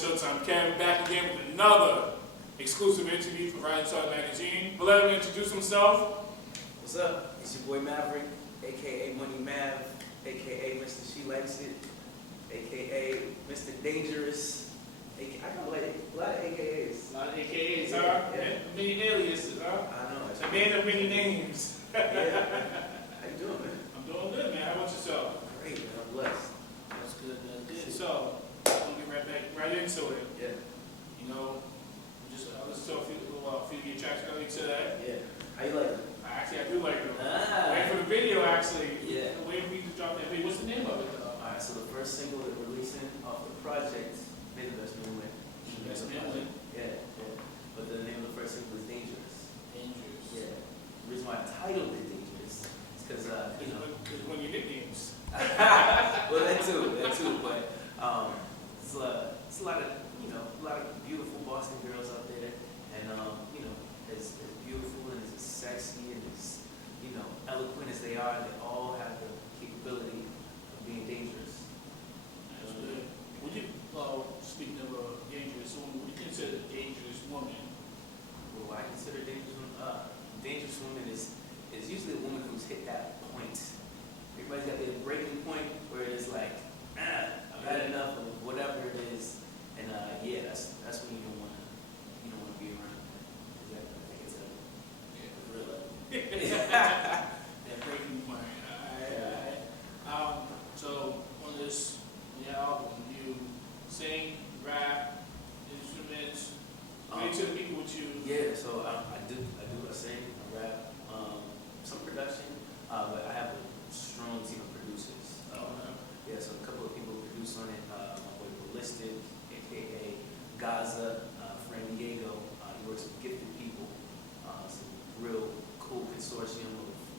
Showtyme. Kevin back again with another exclusive interview for RISINGSTARS magazine. But let him introduce himself. What's up? It's your boy Maverick, aka MoneyMav, aka Mr. She Likes It, aka Mr. Dangerous. I got like a lot of AKAs. A lot of AKAs, huh? Yeah. Many aliases, huh? I know. A man of many names. Yeah. How you doing, man? I'm doing good, man. How about yourself? Great, man. I'm blessed. That's good, that's good. So, I'm gonna get right into it. Yeah. You know, I listened to a few of your tracks earlier today. Yeah. How you like it? Actually, I do like them. Ah. Waiting for the video, actually. Yeah. Waiting for you to drop that video. What's the name of it, though? Alright, so the first single that we're releasing off the project, May the Best Man Win. Best Man Win. Yeah, yeah. But the name of the first single is Dangerous. Dangerous. Yeah. The reason why I titled it Dangerous is because, you know. Because one of your nicknames. Well, that too, but it's a lot of beautiful Boston girls out there, and you know, as beautiful and as sexy and as eloquent as they are, they all have the capability of being dangerous. That's good. Would you, speaking of a dangerous woman, would you consider a dangerous woman? Well, I consider dangerous woman is usually a woman who's hit that point. Everybody's got their breaking point where it's like, I've had enough of whatever it is, and yeah, that's when you don't want to be around. I think it's a real life. That breaking point. So on this album, you sing, rap, instruments. Explain to the people what you. Yeah, so I sing, I rap, some production, but I have a strong team of producers. Yeah, so a couple of people produce on it. My boy Ballistic, aka Gaza, friend Diego. He works with gifted people. Some real cool consortium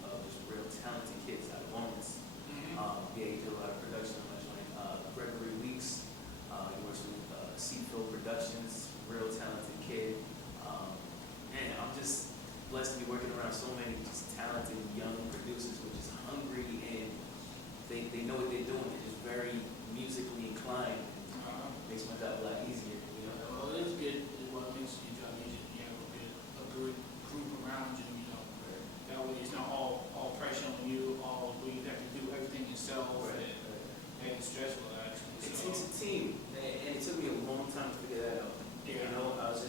of just real talented kids out of Lawrence. Yeah, he did a lot of production on my joint. Gregory Weeks, he works with Seafield Productions, real talented kid. Man, I'm just blessed to be working around so many just talented young producers who are just hungry and they know what they're doing. They're just very musically inclined. Makes my job a lot easier, you know. Well, it is good. What makes your job easier. You have a good group around you, you know. Right. That way it's not all pressure on you, all where you have to do everything yourself. Right. And it's stressful, actually. It takes a team, and it took me a long time to figure that out. Yeah. You know, I was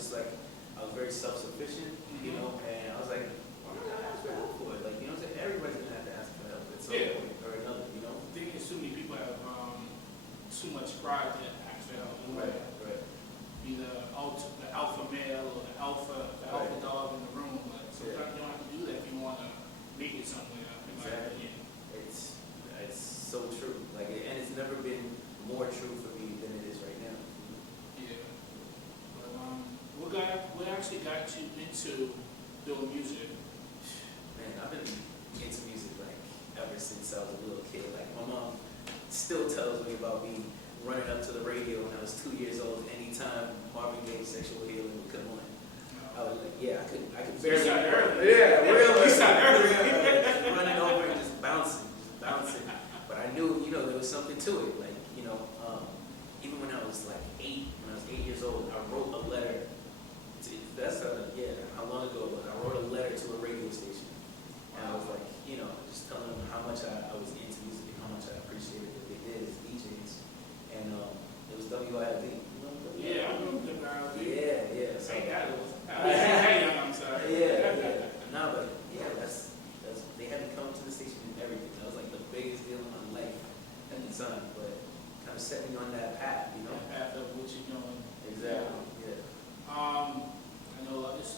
very self-sufficient, you know, and I was like, why am I gonna ask for help for it? Like, you know what I'm saying? Everybody's gonna have to ask for help at some point or another, you know? I think too many people have too much pride to ask for help. Right. Be the alpha male or the alpha dog in the room. But sometimes you don't have to do that if you want to make it somewhere. Exactly. It's so true. Like, and it's never been more true for me than it is right now. Yeah. But what actually got you into doing music? Man, I've been into music like ever since I was a little kid. Like, my mom still tells me about me running up to the radio when I was 2 years old. Anytime Marvin Gaye's Sexual Healing would come on, I was like, yeah, I could barely. You sound early. Yeah, real early. Running over and just bouncing. But I knew, there was something to it. Like, even when I was like 8 years old, I wrote a letter. How long ago it was. I wrote a letter to a radio station. And I was like, just telling them how much I was into music and how much I appreciated what they did as DJs. And it was WILD. Yeah, I remember WILD. Yeah. So, I'm sorry. Yeah. No, but yeah, that's they had me come to the station and everything. That was like the biggest deal in my life at the time. But kind of set me on that path, you know. That path of what you're doing. Exactly. Yeah. I know it's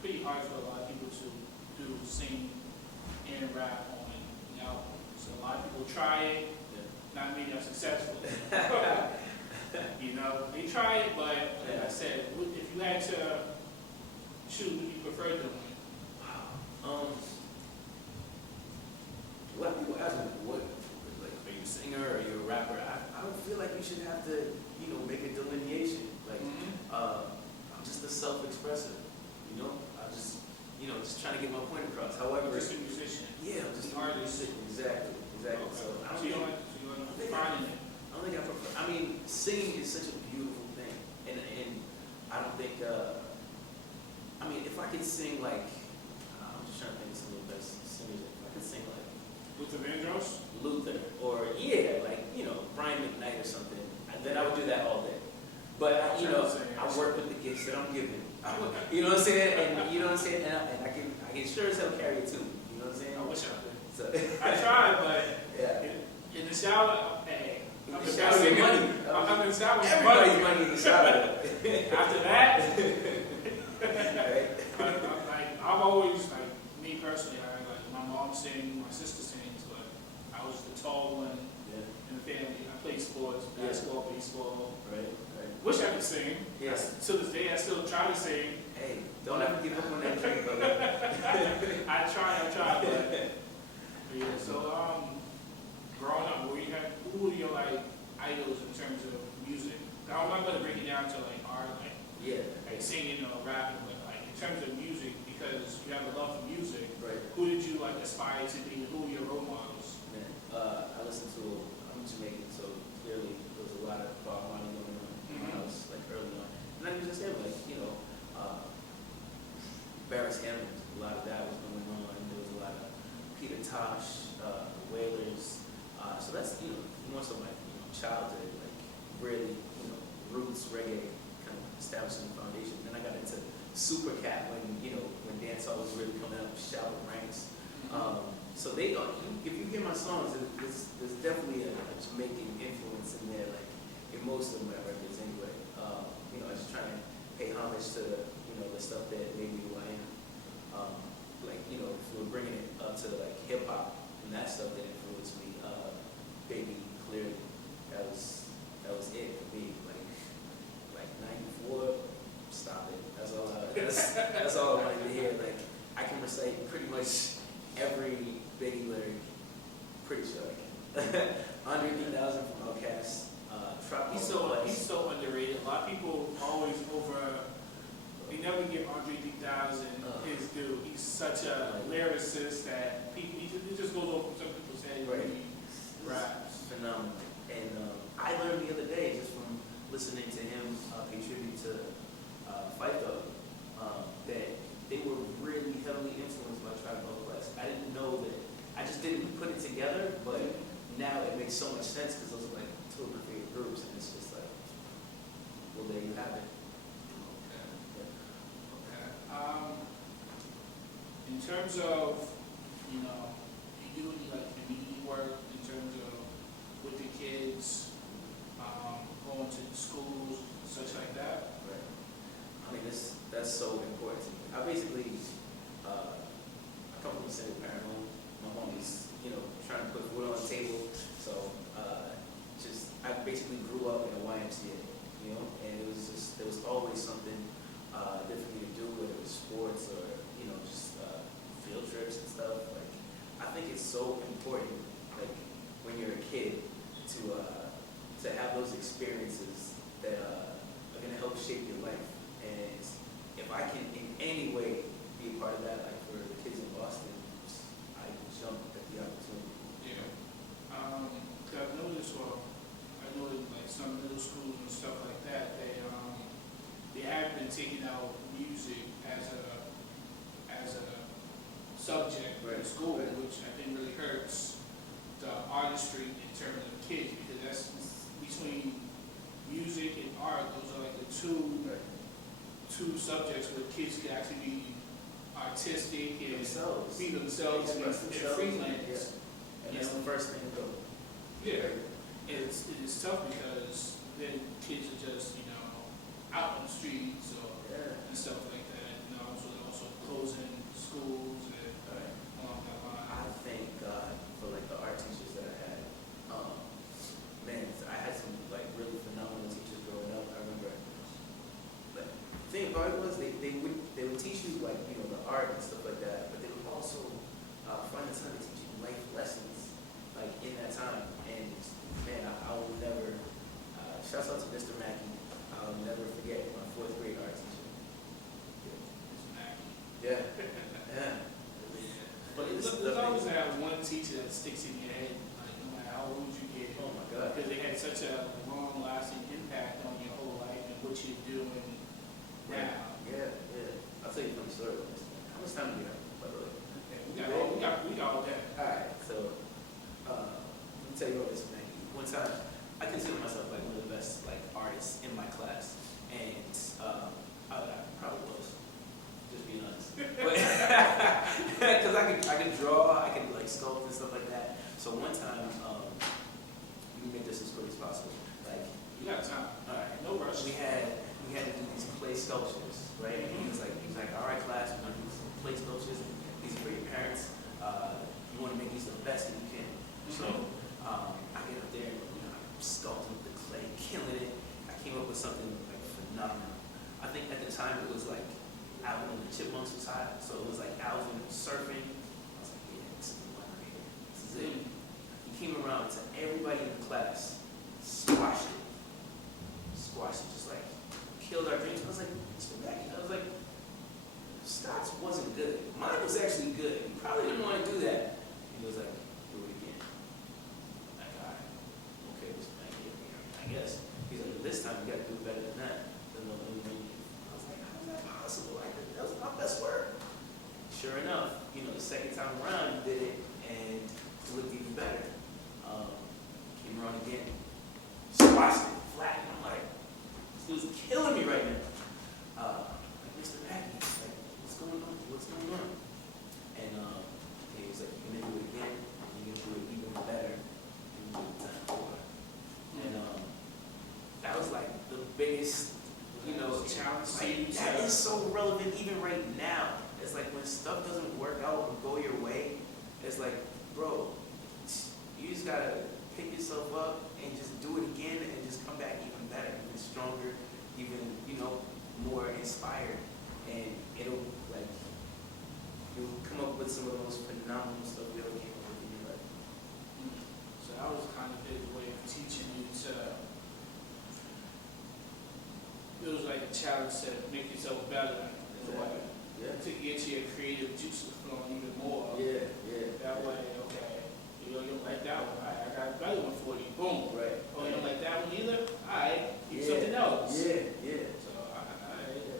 pretty hard for a lot of people to do sing and rap on an album. So a lot of people try it, not many are successful. They try it, but like I said, if you had to choose, would you prefer doing? A lot of people ask me, are you a singer or are you a rapper? I don't feel like you should have to, make a delineation. Like, I'm just a self-expressive, I'm just trying to get my point across. However, Just a musician. Yeah, I'm just an artist. Exactly. Okay. So I don't So you think don't like defining it. I don't think I prefer. I mean, singing is such a beautiful could sing like, I'm just trying to think of some of the best singers. If I could sing like Luther Vandross? Luther, or yeah, like, you know, Brian McKnight or something, then I would do that all day. But, you know, I work with the gifts that I'm given. You know what I'm saying? And you know what I'm saying? And I can sure as hell carry it too. You know what I'm saying? I wish I could. So, I tried, but yeah. in the shower, hey, In I'm the the shower, best your singer. money. I'm in the shower with Everybody's money. money in the shower. After that, Right? I've always, like, me personally, like, my mom sings, my sister sings, but I was the tall one Yeah. in the family. I played sports, basketball, baseball. Right. Wish I could sing. Yes. To this day, I still try to sing. Hey, don't ever give up on that dream, brother. I try, but yeah. So, growing up, who were your like idols in terms of music? I'm not gonna break it down to like art, Yeah. like singing or rapping, but like in terms of music, because you have a love for music. Right. Who did you like aspire to be? Who were your role models? Man, I listen to, I'm Jamaican, so clearly there was a lot of Bob Marley going on when I was like early on. And I just said, like, you know, Barris Hammond, a lot of that was going on. There was a lot of Peter Tosh, the Wailers. So that's, you know, more so my, you know, childhood, like really, you know, roots, reggae, kind of establishing the foundation. Then I got into Super Cat when, you know, when dancehall was really coming up, shallow ranks. So they, if you hear my songs, there's definitely a Jamaican influence in there, like in most of my records anyway. You know, I just try to pay homage to, you know, the stuff that made me who I am. Like, you know, if we're bringing it up to like hip hop and that stuff that influenced me, Baby, clearly, that was it for me. Like 94, stop it. That's all I wanted to hear. Like, I can recite pretty much every Biggie lyric, pretty sure I can. Andre 3000 from Outkast. He's so underrated. A lot of people always they never give Andre 3000 his due. He's such a lyricist that he just goes over some people say Right. he raps. Phenomenal. And I learned the other day just from listening to him pay tribute to Fight Dog that they were really heavily influenced by Tribe Called Quest. I didn't know that. I just didn't put it together, but now it makes so much sense because those are like two of my favorite groups, and it's just like, well, there you have it. Okay. In terms of, you know, you do any like community work in terms of with the kids, going to the schools, such like that. Right. I mean, that's so important to me. I basically, I come from a single parent home. My mommy's, you know, trying to put food on the table. So, I basically grew up in a YMCA, you know, and there was always something different for me to do, whether it was sports or, you know, just field trips and stuff. Like, I think it's so important, like, when you're a kid to have those experiences that are going to help shape your life. And if I can in any way be a part of that, like for the kids in Boston, I jump at the opportunity. Yeah. I've noticed, I know in like some middle schools and stuff like that, they have been taking out music as a subject in school, which I think really hurts the artistry in terms of kids, because that's between music and art. Those are like the two subjects where kids can actually be artistic and be themselves and freelance. And that's the first thing to go. Yeah, it's tough because then kids are just, you know, out on the streets and stuff like that. You know, so they're also closing schools and along that line. I thank God for like the art teachers that I had. Man, I had some like really phenomenal teachers growing up. I remember, like, the thing about it was they would teach you like, you know, the art and stuff like that, but they would also find the time to teach you life lessons like in that time. And man, I will never. Shouts out to Mr. Mackey. I'll never forget my 4th grade art teacher. Yeah. But there's always that one teacher that sticks in your head, like no matter how old you get. Oh my God. Because they had such a long-lasting impact on your whole life and what you're doing now. Yeah. I I'll tell you a funny story about this. How much time do we have, by the way? Okay, we got all that. Alright, so, let me tell you about this, man. One time, I consider myself like one of the best like artists in my class, and I probably was, just being honest. Because I could draw, I could like sculpt and stuff like that. So one time, let me make this as quick as possible. Like, You got time. alright, No rush. we had to do these clay sculptures, right? And he was like, all right, class, we're gonna do some clay sculptures. These are for your parents. You want to make these the best that you can. So I get up there and I'm sculpting with the clay, killing it. I came up with something like phenomenal. I think at the time it was like Alvin and the Chipmunks was hot, so it was like Alvin surfing. I was like, yeah, this is the one right here. This is it. He came around to everybody in the class, squashed it, just like killed our dreams. I was like, Mr. Mackey, I was like, Scott's wasn't good. Mine was actually good. You probably didn't want to do that. He was like, do it again. Like, all right, okay, Mr. Mackey, I guess. He's like, this time you got to do it better than that. I was like, how is that possible? That was my best work. Sure enough, the second time around, you did it, and it looked even better. Came around again, squashed it flat, and I'm like, this dude's killing me right now. Like, Mr. Mackey, like, what's going on? And he was like, you're gonna do it again, and you're gonna do it even better than you did the time before. And that was like the biggest, challenge. like, that is so relevant even right now. It's like when stuff doesn't work out or go your way, it's like, bro, you just gotta pick yourself up and just do it again and just come back even better, even stronger, even, more inspired. And you'll come up with some of the most phenomenal stuff you ever came up with in your life. So that was kind of his way of teaching you to, it was like a challenge to make yourself better in a way. Yeah. To get your creative juices flowing even more. Yeah. That way, okay, you don't like that one, all right, I got a better one for you, boom. Right. Oh, you don't like that one either? All right, do something else. Yeah. So,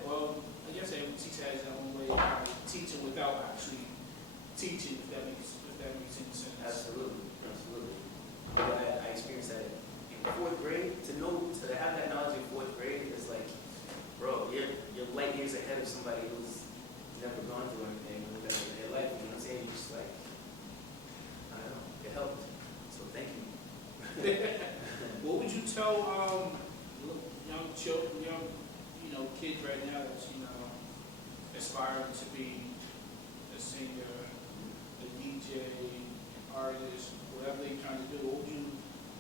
well, I guess every teacher has their own way of teaching without actually teaching, if that makes any sense. Absolutely. I'm glad I experienced that in 4th grade. To have that knowledge in 4th grade is like, bro, you're light years ahead of somebody who's never gone through anything in their life. You know what I'm saying? You're just like, I don't know, it helped. So thank you. What would you tell young children, kids right now that's aspiring to be a singer, a DJ, an artist, whatever they're trying to do? What would you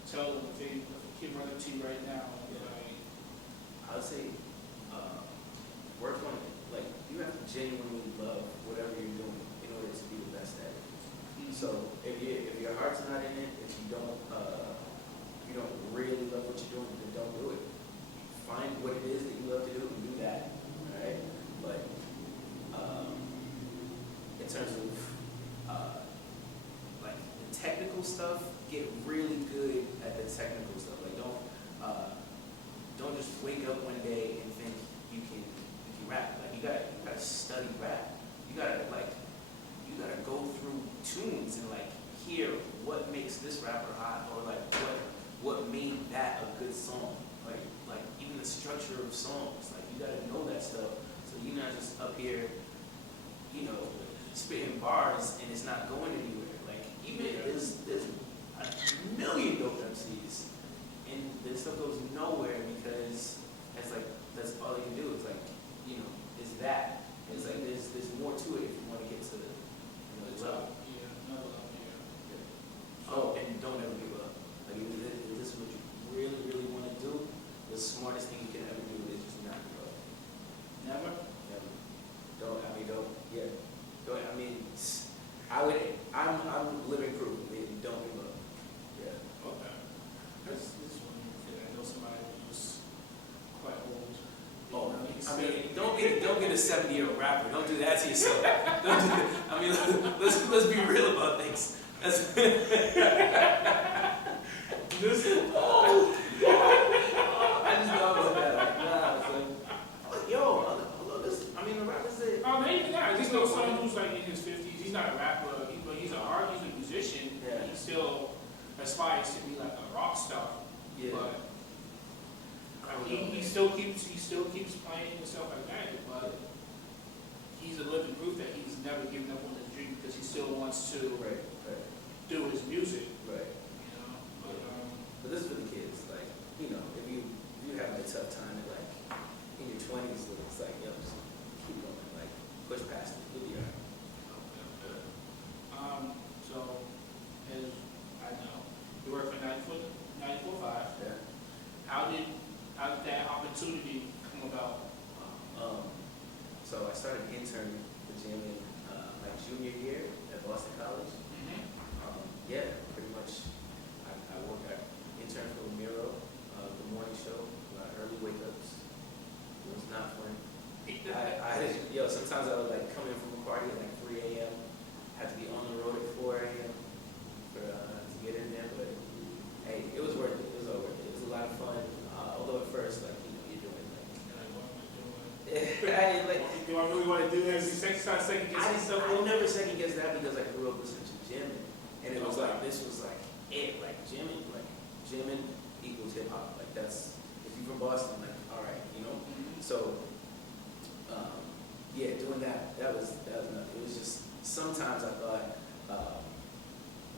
tell them if a kid run up to you right now and they're like, I would say, work on it. Like, you have to genuinely love whatever you're doing in order to be the best at it. So if your heart's not in it, if you don't really love what you're doing, then don't do it. Find what it is that you love to do and do that. All right. But in terms of like the technical stuff, get really good at the technical stuff. Like don't just wake up one day and think you can rap. Like you gotta study rap. You gotta go through tunes and like hear what makes this rapper hot, or like what made that a good song. Like even the structure of songs. Like you gotta know that stuff. So you're not just up here, spitting bars and it's not going anywhere. Like even there's a million dope MCs and this stuff goes nowhere because that's all they can do. It's like, is that. It's like there's more to it if you want to get to the level. Another level, yeah. Oh, and don't ever give up. Like if this is what you really, really want to do, the smartest thing you can ever do is just not give up. Never? Never. Don't. I'm living proof. Don't give up. Yeah. Okay. This one, I know somebody who's quite old. Oh, don't be the 70-year-old rapper. Don't do that to yourself. Let's be real about things. I just thought about that. Like, nah, it's like, yo, I love this. The rappers that like in his 50s. He's not a rapper, but he's he's a musician. Yeah. He still aspires to be like a rock star. Yeah. But he still keeps playing and stuff like that. But he's a living proof that he's never given up on his dream because he still wants to do his music. Right. You know. But this is for the kids. Like, you know, if you have a tough time at like in your 20s, it's like, yo, just keep going. Like, push past it. You'll be alright. So, as I know, you work for 94.5. Yeah. How did that opportunity come about? So I started interning for Jamn my junior year at Boston College. Yeah, pretty much. I interned for Miro, the morning show, early wake ups. It was not fun. Sometimes I would like come in from a party at like 3 a.m. Had to be on the road at 4 a.m. To get in there, but hey, it was worth it. It was all worth it. It was a lot of fun. Although at first, like, you know, you're doing like, Do I really want to do this? Second guess yourself? I never second guess that because I grew up listening to Jamn, and it was like this was like it, like Jamn equals hip hop. Like that's if you're from Boston, like all right, you know. So yeah, doing that was nothing. It was just sometimes I thought I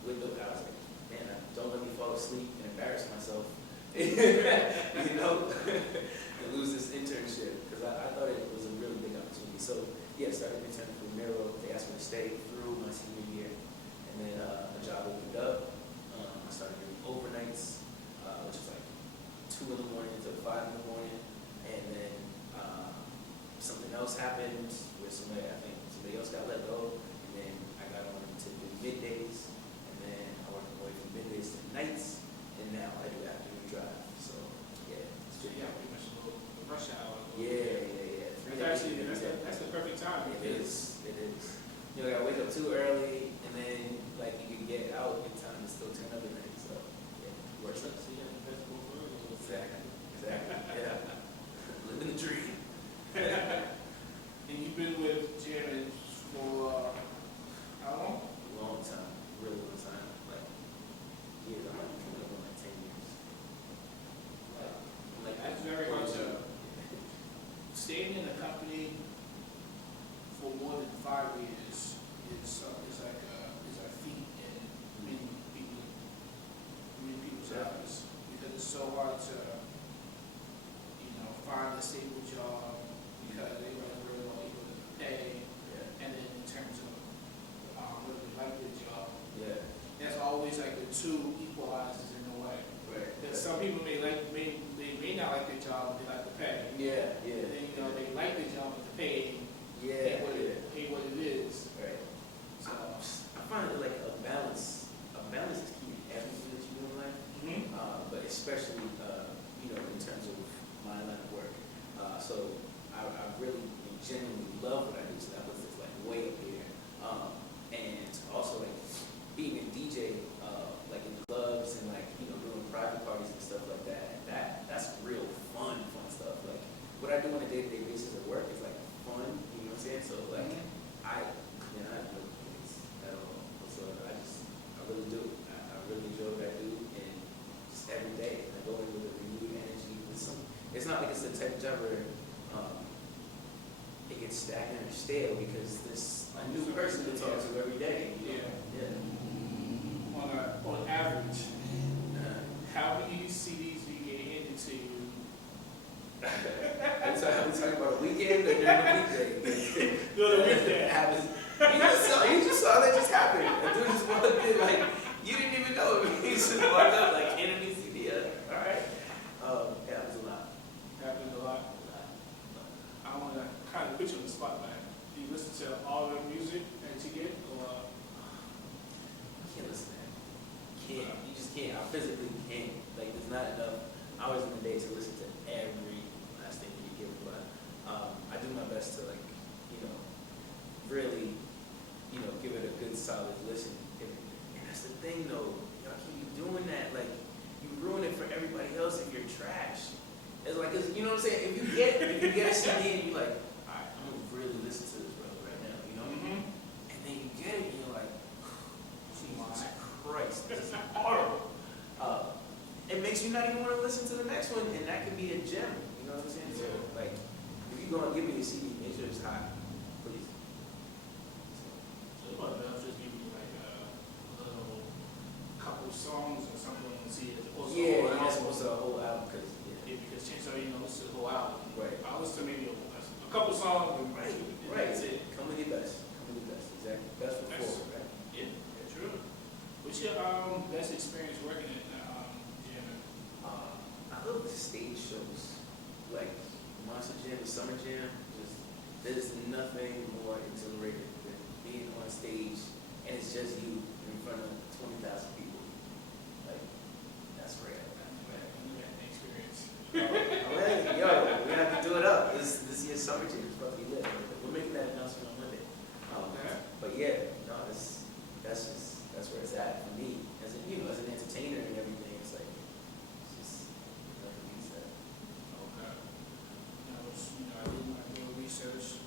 was like, man, don't let me fall asleep and embarrass myself, you know, and lose this internship because I thought it was a really big opportunity. So yeah, started interning for Miro. They asked me to stay through my senior year, and then a job opened up. I started doing overnights, which is like 2 in the morning to 5 in the morning, and then something else happened where somebody else got let go, and then I got on to do middays, and then I worked my way from middays to nights, and now I do afternoon drive. So yeah, it's So yeah, pretty much a little rush hour. Yeah. That's the perfect time. It is. You know, I gotta wake up too early, and then like you can get out in time to still turn up at night. So yeah, works out. Exactly. Yeah. Living the dream. And you've been with Jamn for how long? Long time, really long time. Like years. I'm like coming up on like 10 years. That's very hard to staying in a company for more than 5 years is a feat in many people's eyes because it's so hard to find a stable job because everybody's worried about either the pay and then in terms of whether they like their job. Yeah. That's always like the two equalizers in a way. Right. Because some people may not like their job, but they like the pay. Yeah. And then they like their job, but the pay ain't what it is. Right. So I find it like a balance. A balance is key in everything that you do in life. But especially in terms of my line of work. So I really genuinely love what I do. So that was just like way up here. And also like being a DJ, like in clubs and like doing private parties and stuff like that. That's real fun stuff. Like what I do on a day-to-day basis at work is like fun. You know what I'm saying? So like I have no complaints at all. So I really do. I really enjoy what I do, and just every day I go in with a renewed energy. It's not like it's the type of job where it gets stagnant or stale because there's a new person to talk to every day. Yeah. On average, how many CDs do you get handed to you? I'm talking about a weekend or during the weekday? During the weekday. You just saw that just happen. A dude just walked in like you didn't even know it. He just walked up like handed me a CD. All right. Yeah, it was a lot. Happens a lot. I want to kind of put you on the spot, man. Do you listen to all the music that you get, or? I can't listen to that. You just can't. I physically can't. Like, there's not enough hours in the day to listen to every last thing that you give. But I do my best to, like, really, give it a good, solid listen. And that's the thing, though. Y'all keep doing that. Like, you ruin it for everybody else if you're trash. It's like, you know what I'm saying? If you get a CD and you're like, all right, I'm gonna really listen to this brother right now, it makes you not even want to listen to the next one, and that could be a gem. You know what I'm saying? So, like, if you're gonna give me a CD, make sure it's hot, please. So what about just give you like a little couple songs or something on the CD as opposed to a whole Yeah, album? as opposed to a whole album, because Yeah, because chances are you know this is a whole album. right, I listen to maybe a couple songs, and right. that's it. Come with your best. Come with your best. Exactly. Best foot That's- forward, right? Yeah, true. What's your best experience working at Jamn? I love the stage shows, like Monster Jam and Summer Jam. Just there's nothing more exhilarating than being on stage and it's just you in front of 20,000 people. Like that's rare. Experience. Man, yo, we're gonna have to do it up. This year's Summer Jam is about to be lit. We're making that announcement on Monday. Okay. But yeah, no, that's where it's at for me. As an as an entertainer and everything, it's like it's just nothing beats that. Okay. I did my little research.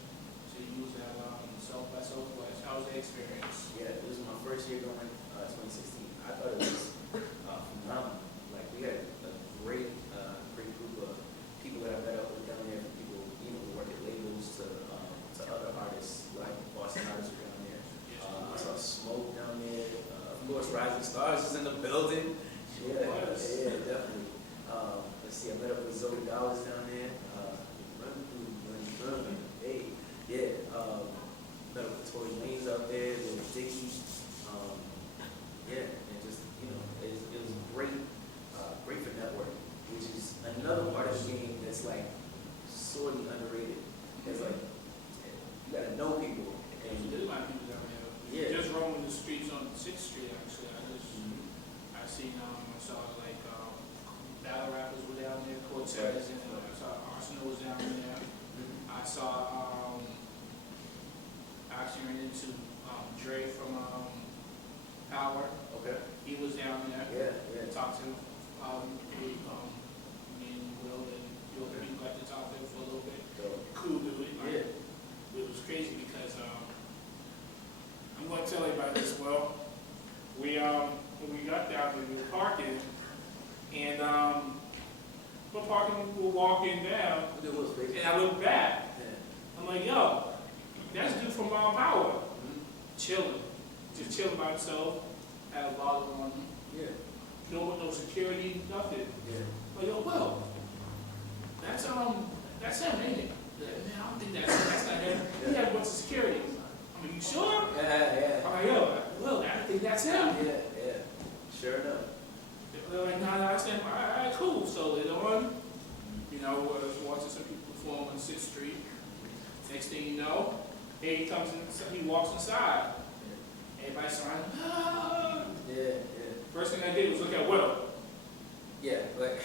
So you use that South by Southwest. How was the experience? Yeah, it was my first year going, 2016. I thought it was phenomenal. Like we had a great group of people that I met up with down there. From people who work at labels to other artists, like Boston artists were down there. I saw Smoke down there. Of course, Rising Stars is in the building. Yeah, definitely. Let's see, I met up with Zoe Dollars down there. Hey, yeah. Met up with Tory Lanez out there, Lil Dicky. Yeah, and just it was great, great for networking, which is another part of the game that's like sorely underrated. It's like you gotta know people. And you did a lot of people down there. Yeah. Just roaming the streets on 6th Street, actually. I seen, I saw like battle rappers were down there, Cortez, and I saw Arsenal was down there. I saw, I actually ran into Dre from Power. Okay. He was down there. Yeah. Talked to him. Me and Will and a few other people got to talk to him for a little bit. Cool dude. Like, it was crazy because I'm going to tell everybody this. Well, when we got down there, we were parking, and we're walking down, and I look back. I'm like, yo, that's dude from Power, chilling, just chilling by himself, had a bottle on him. Yeah. No security, nothing. Yeah. Like, yo, well, that's him, ain't it? Man, I don't think that's not him. He had a bunch of security. I'm like, you sure? Yeah. I'm like, yo, well, I think that's him. Yeah. Sure enough. They're like, nah, that's him. All right, cool. So later on, was watching some people perform on 6th Street. Next thing you know, here he comes in, he walks inside. Everybody's surrounding him. Ah! Yeah. First thing I did was look at Will. Yeah, like,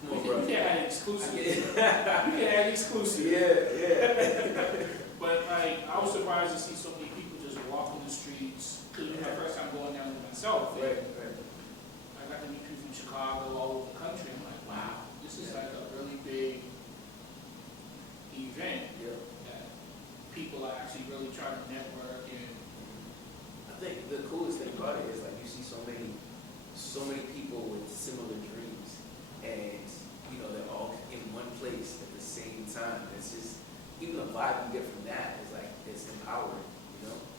come on, bro. You can't have an exclusive. You can't have an exclusive. Yeah. But like, I was surprised to see so many people just walking the streets. Because it was my first time going down there myself. And Right. I got to meet people from Chicago, all over the country. I'm like, wow, this is like a really big event that people are actually really trying to network and. I think the coolest thing about it is like you see so many people with similar dreams, and they're all in one place at the same time. It's just even the vibe you get from that is like it's empowering.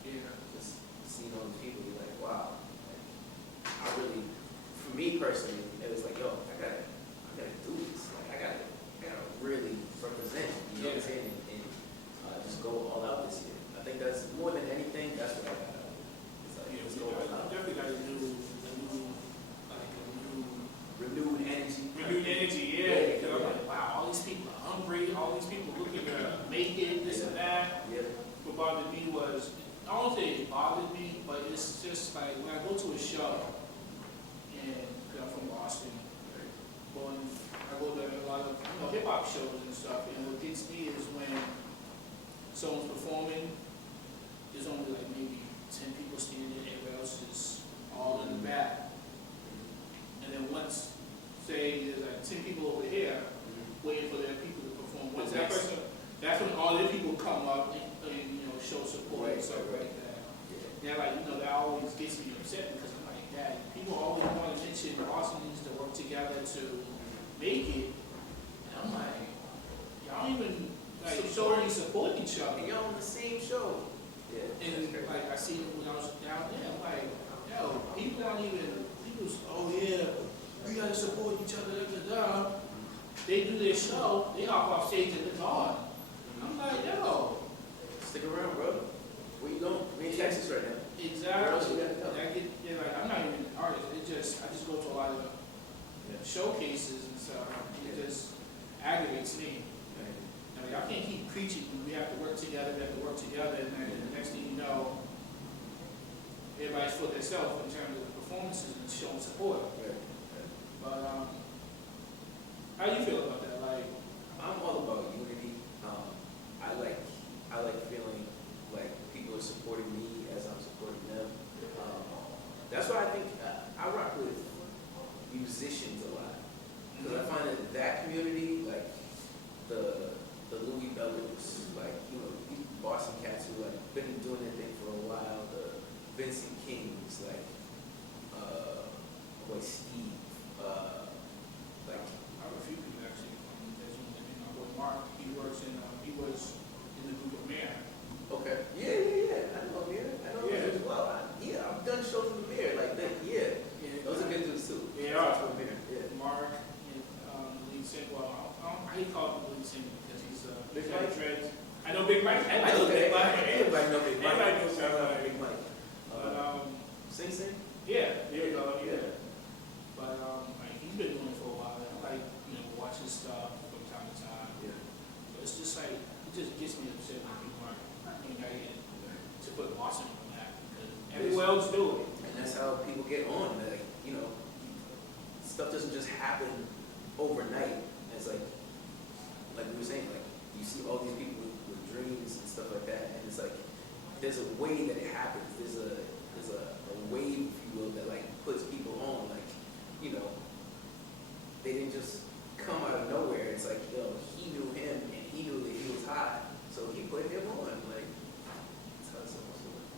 Yeah. Just seeing all these people, you're like, wow. Like, I really, for me personally, it was like, yo, I gotta do this. Like I gotta really represent. You know what I'm saying? And just go all out this year. I think that's more than anything. That's what I got. It's like, I definitely got a new renewed energy. renewed energy, yeah. Because I'm like, wow, all these people are hungry, all these people looking to make it, this and that. Yeah. What bothered me was, I don't think it bothered me, but it's just like when I go to a show, and I'm from Boston, I go to a lot of hip hop shows and stuff, and what gets me is when someone's performing, there's only like maybe 10 people standing, everybody else is all in the back. And then once, say, there's like 10 people over here waiting for their people to perform. Once that person, that's when all their people come up and show support and stuff like that. Yeah, like, that always gets me upset because I'm like, people always want to mention Boston needs to work work together to make it. And I'm like, y'all don't even like show any support each other. And y'all on the same show. Yeah. And like I see when I was down there, I'm like, yo, people don't even, people's, oh yeah, we gotta support each other, da da da. They do their show, they hop off stage and it's on. I'm like, yo. Stick around, bro. Where you going? We in Texas right now. Exactly. Where else you gotta go? Like, I'm not even an artist. I just go to a lot of showcases and stuff. It just aggravates me. Y'all can't keep preaching. We have to work together. And then the next thing you know, everybody's for themselves in terms of the performances and showing support. But how do you feel about that? Like, I'm all about unity. I like feeling like people are supporting me as I'm supporting them. That's why I think I rock with musicians a lot, because I find that community, like the Louis Bellows, like these Boston cats who like been doing their thing for a while, the Vincent Kings, like boy Steve, like I have a few people actually. My boy Mark, he was in the group of Mayor. okay, yeah, I know Mayor, I know him as well. I've done shows with Mayor, like that, those are good dudes too. Yeah, Mark and lead singer. Well, I hate calling him the lead singer because he's Big got Mike? dreads. I know Big Mike. I know Big Mike. Everybody know Big Mike. Everybody knows Shout out to Big Mike. But Sing? yeah, there you go. Yeah. But like he's been doing it for a while. I like watch his stuff from time to time. Yeah. But it's just like it just gets me upset when people aren't united to put Boston on that because everywhere else do it. And that's how people get on. Like, stuff doesn't just happen overnight. It's like we were saying, like you see all these people with dreams and stuff like that, and it's like there's a way that it happens. There's a wave, if you will, that like puts people on. Like, they didn't just come out of nowhere. It's like, he knew him and he knew that he was hot, so he put him on. Like, that's how it's supposed to work.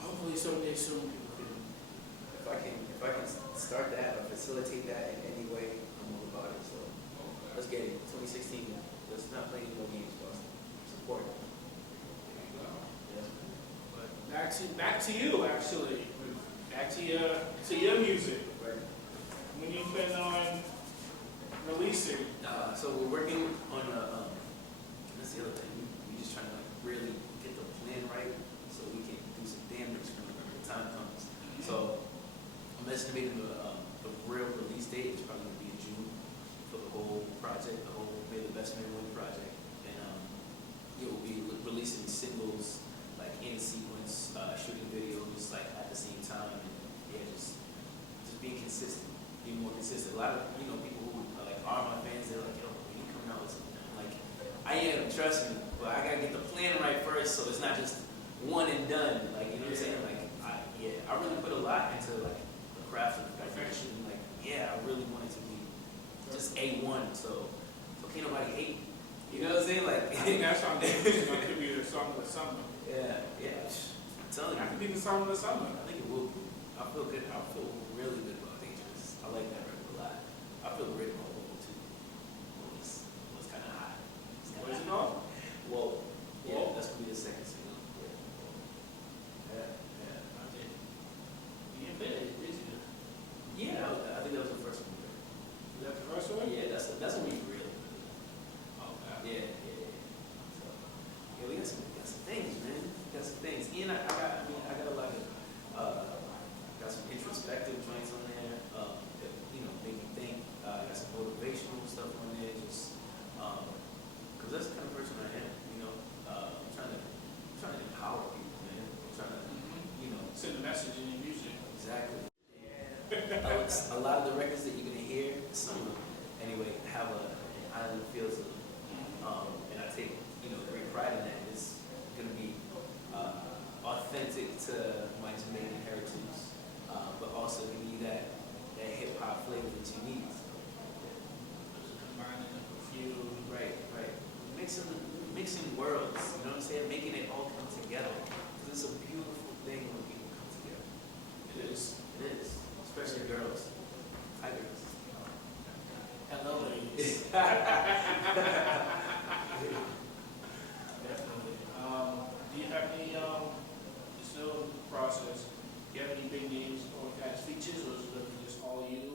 Hopefully someday soon people can. If I can start that or facilitate that in any way, I'm all about it. So let's get it. 2016. Let's not play any more games, Boston. Support. There you go. Yes. But back to you actually. Back to your music. Right. When you plan on releasing? So we're working on that's the other thing. We just trying to like really get the plan right so we can do some damn mix when the time comes. So I'm estimating the real release date is probably going to be in June for the whole project, the whole May the Best Man Win project. And we'll be releasing singles like in sequence, shooting videos like at the same time, and just being consistent, being more consistent. A lot of people who are my fans, they're like, yo, when you coming out with something? I'm like, I am, trust me, but I gotta get the plan right first, so it's not just one and done. Like, you know what I'm saying? Like, I really put a lot into like the craft of perfection. Like, I really want it to be just A1, so can't nobody hate. You know what I'm saying? Like, I think that song could be the song of the summer. Yeah. I'm telling you. That could be the song of the summer. I think it will be. I feel good. I feel really good about Dangerous. I like that record a lot. I feel great about Whoa too. Whoa was kind of hot. What is it called? Whoa. Yeah, Whoa. that's gonna be the second single. Yeah. I did. You didn't play that, did you? Yeah, I think that was the first one. Was that the first one? Yeah, that's when we really. Oh, wow. Yeah. So, we got some things, man. We got some things. And I got a lot of got some introspective joints on there that make me think. I got some motivational stuff on there, just because that's the kind of person I am. I'm trying to empower people, man. I'm trying to send a message in your music. exactly. A lot of the records that you're gonna hear, some of them anyway, have an island feel to them, and I take great pride in that. It's gonna be authentic to my Jamaican heritage, but also give you that hip hop flavor that you need. Combining a few. Right. Mixing worlds. You know what I'm saying? Making it all come together. Because it's a beautiful thing when people come together. It is. It is. especially girls. Hi, girls. Hello, ladies. Definitely. Do you have any, still in the process, do you have any big names or guys features, or is it literally just all you,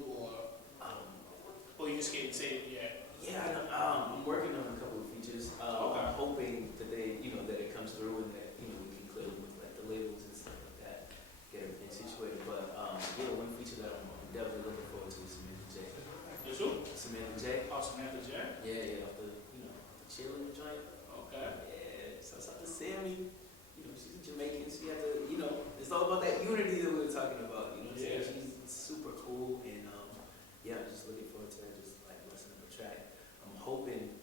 Um, or you just can't say it yet? yeah, I'm working on a couple of features. Okay. I'm hoping that that it comes through and that, we can clear them with like the labels and stuff like that, get everything situated. But yeah, one feature that I'm definitely looking forward to is Samantha J. There's who? Samantha J. Oh, Samantha J. Yeah, off the the cheerleader joint. Okay. Yeah, so it's up to Sammy. She's Jamaican. She had to, it's all about that unity that we were talking about. Yeah. She's super cool, and yeah, I'm just looking forward to her just like listening to the track. I'm hoping,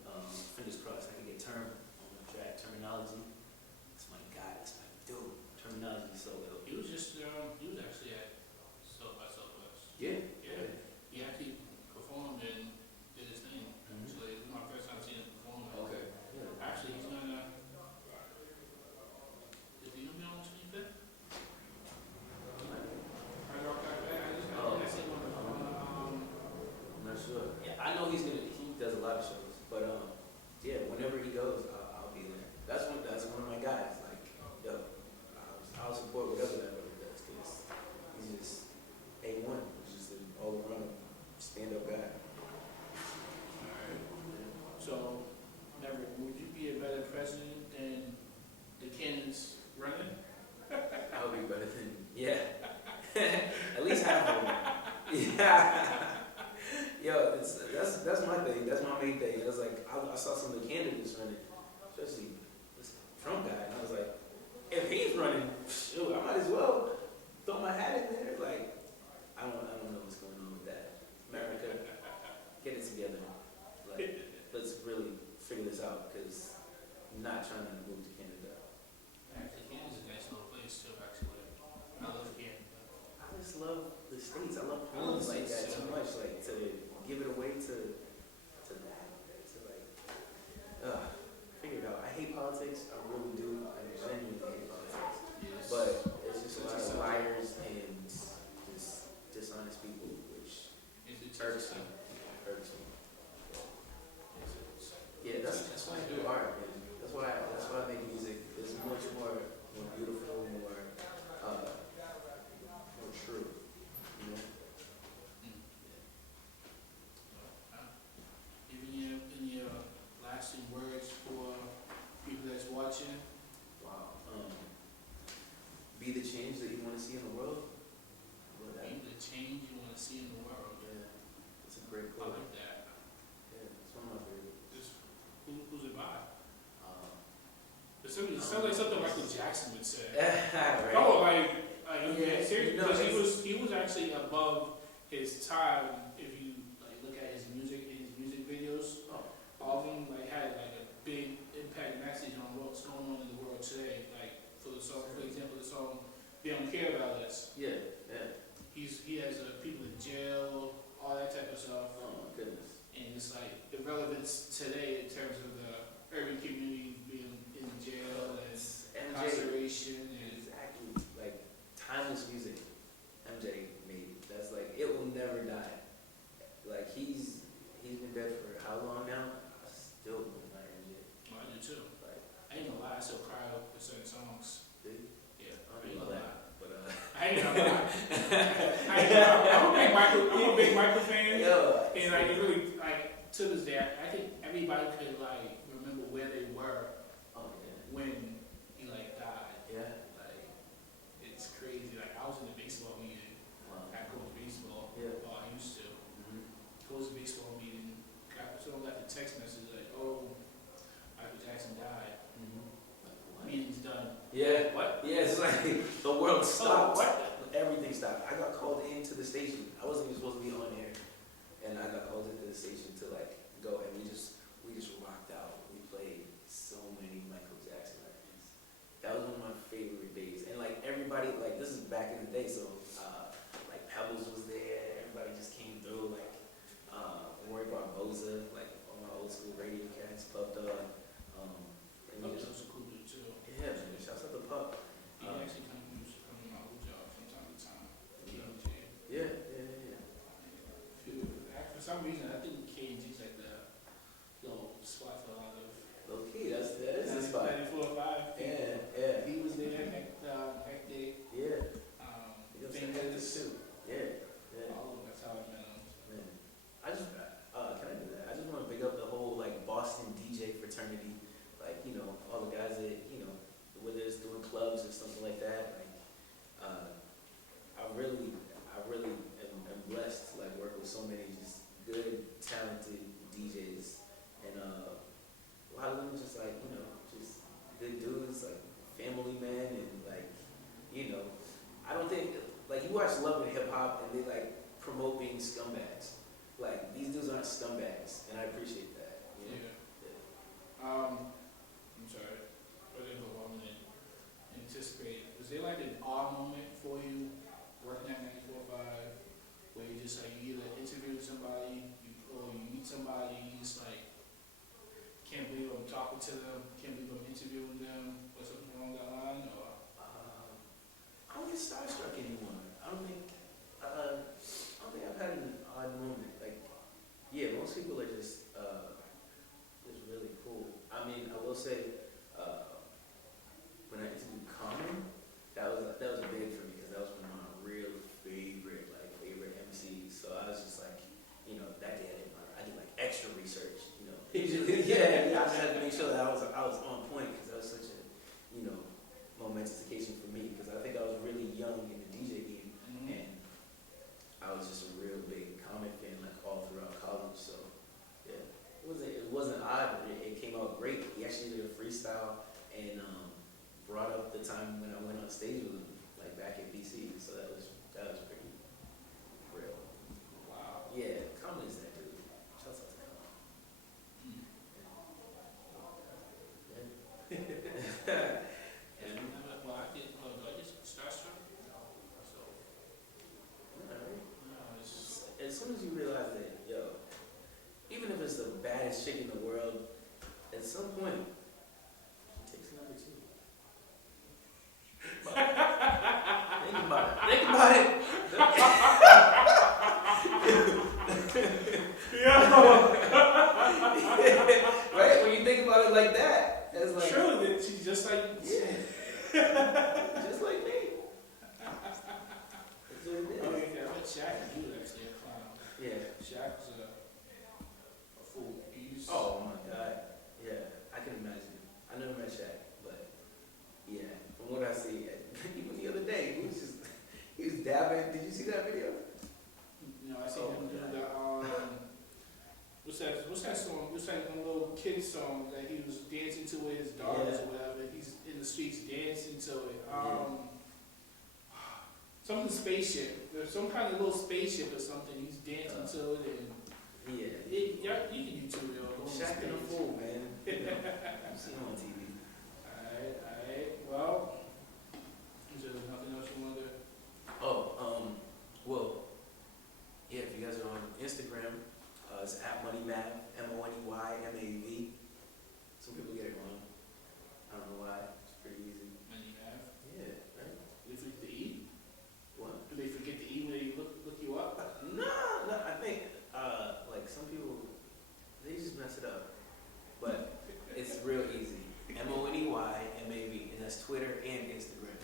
fingers crossed, I can get term on the track, terminology. That's my guy, that's my dude. Terminology, so He was actually at South by Southwest. yeah. Yeah. He actually performed and did his thing. Mhm. So it was my first time seeing him perform. Okay. Yeah. Actually, he's gonna. Is he gonna be on the 25th? I seen him I'm not sure. Yeah, I know he does a lot of shows, but yeah, whenever he goes, I'll be there. That's one of my guys. Like, yo, I'll support whatever that brother does, because he's just A1. He's just an all around stand-up guy. Alright. So, Maverick, would you be a better president than the candidates running? I would be better than at least half of them. Yeah. Yo, that's my thing. That's my main thing. I was like, I saw some of the candidates running, especially this Trump guy, and I was like, if he's running, shoot, I might as well throw my hat in there. Like, I don't know what's going on with that. America, get it together. Like, let's really figure this out, because I'm not trying to move to Canada. Actually, Canada's a nice little place too, actually. I love Canada. I just love the States. I love homes like that too much. Like, to give it away to that. To like, figure it out. I hate politics. I really do. I genuinely hate politics. Yes. But it's just a lot of liars and just dishonest people, which irks me. Irks me. Yeah, that's why I do art, man. That's why I make music. It's much more beautiful, more true. Any lasting words for people that's watching? Wow. Be the change that you want to see in the world. Be the change you want to see in the world. Yeah, it's a great I quote. like that. Yeah, it's one of my favorites. Who's it by? It Um, sounds like something Michael Jackson would say. right. Oh, Yeah, seriously, no, because he was actually above his time. If you look at his music videos, Oh. all of them had a big impact message on what's going on in the world today. For the song, for example, the song "They Don't Care About Us." Yeah. He has people in jail, all that type of stuff, Oh my goodness. and it's the relevance today in terms of the urban community being in jail and MJ. incarceration and. Exactly. Like timeless music. MJ made. That's it will never die. Like he's been dead for how long now? I still love my MJ. Well, I do too. Like, I ain't gonna lie, I still cry over certain songs. dude, Yeah, I I don't ain't know gonna that. lie. But I ain't gonna lie. I'm a big Michael fan. yeah. And it really, to this day, I think everybody could remember where they were Oh yeah. when he died. Yeah. It's crazy. I was in the baseball meeting. Wow. I coached baseball. Yeah. Well, I used to. Mm-hmm. Closed the baseball meeting. Someone got the text message "Oh, Michael Jackson died. What? Meeting's done." Yeah. What? Yeah, it's the world stopped. Oh, what? Everything stopped. I got called into the station. I wasn't even supposed to be on air, and I got called into the station to go, and we just rocked out. We played so many Michael Jackson records. That was one of my favorite days, and everybody this is back in the day, so Pebbles was there. Everybody just came through. Roy Barboza, all my old school radio cats, Pup Dog. And we That was just, a cool dude too. yeah, man, shouts out to Pup. He actually used to come to my old job from time to time. Yeah, spot. 94.5. Yeah. He was there that day. Yeah. Fingers. Too. Yeah. All of them. That's how I met him. Man. I just, can I do that? I just want to pick up the whole, like, Boston DJ fraternity. Like, you know, all the guys that, you know, whether it's doing clubs or something like that. Like, I really am blessed to, like, work with so many just good, talented DJs. And a lot of them just, like, you know, just good dudes, like, family men, and, like, you know, I don't think, like, you watch Love and Hip Hop and they, like, promote being scumbags. Like, these dudes aren't scumbags, and I appreciate that. You know? I'm sorry. I didn't know what I'm going to anticipate. Was there, like, an awe moment for you working at 94.5 where you just, like, you either interview somebody or you meet somebody and you just, like, can't believe I'm talking to them, can't believe I'm interviewing them, or something along that line? Or I don't get starstruck anymore. I don't think I've had an odd moment. Like, yeah, most people are just really cool. I mean, I will say, when I interviewed Common, that was big for me because that was one of my real favorite MCs. So I was just like, you know, that day I did like extra research, you know. Yeah, I just had to make sure that I was on point because that was such a, you know, momentous occasion for me because I think I was really young in the DJ game, and I was just a real big Common fan, like, all throughout college. So yeah, it wasn't odd. It came out great. He actually did a freestyle and brought up the time when I went on stage with him, like, back at BC. So that was pretty real. wow. Yeah, Common is that dude. Shouts out to Common. Yeah. Well, I just starstruck. So, As soon as you realize that, yo, even if it's the baddest chick in the world, at some point, she takes number two. Think about it. Right? When you think about it like that, it's like, true, that she's just like, just like me. That's what it is. I mean, I met Shaq and he was actually a clown. Yeah. Shaq was a fool. Oh my God. Yeah, I can imagine. I never met Shaq, but yeah, from what I see, even the other day, he was dabbing. Did you see that video? You know, I see him do the what's that song? What's that one little kid song that he was dancing to with his daughters or whatever? He's in the streets dancing to it. Something spaceship. There's some kind of little spaceship or something. He's dancing to it, and you can YouTube it. Shaq and a fool, man. You know, I've seen him on TV. Alright. Well, is there nothing else you wanted to? Well, yeah, if you guys are on Instagram, it's at MoneyMav, MoneyMav. Some people get it wrong. I don't know why. It's pretty easy. MoneyMav. Yeah, right? Do they forget the E? What? Do they forget the E when they look you up? No, I think, like, some people, they just mess it up. But it's real easy. MoneyMav, and that's Twitter and Instagram.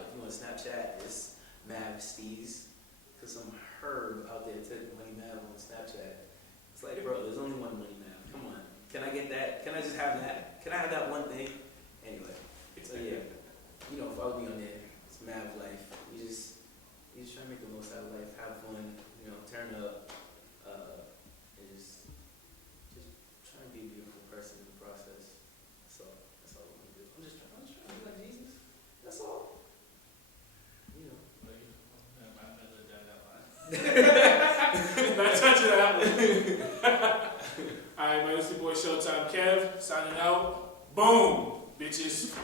If you want Snapchat, it's Mav Steez. Cause some herb out there took MoneyMav on Snapchat. It's like, bro, there's only one MoneyMav. Come on. Can I get that? Can I just have that? Can I have that one thing? Anyway, so yeah, you know, follow me on there. It's Mav Life. You just try to make the most out of life, have fun, you know, turn up, and just try and be a beautiful person in the process. So that's all I'm gonna do. I'm just trying to be like Jesus. That's all. You know. Not touching that one. Alright, man, it's your boy Showtyme Kev, signing out. Boom, bitches.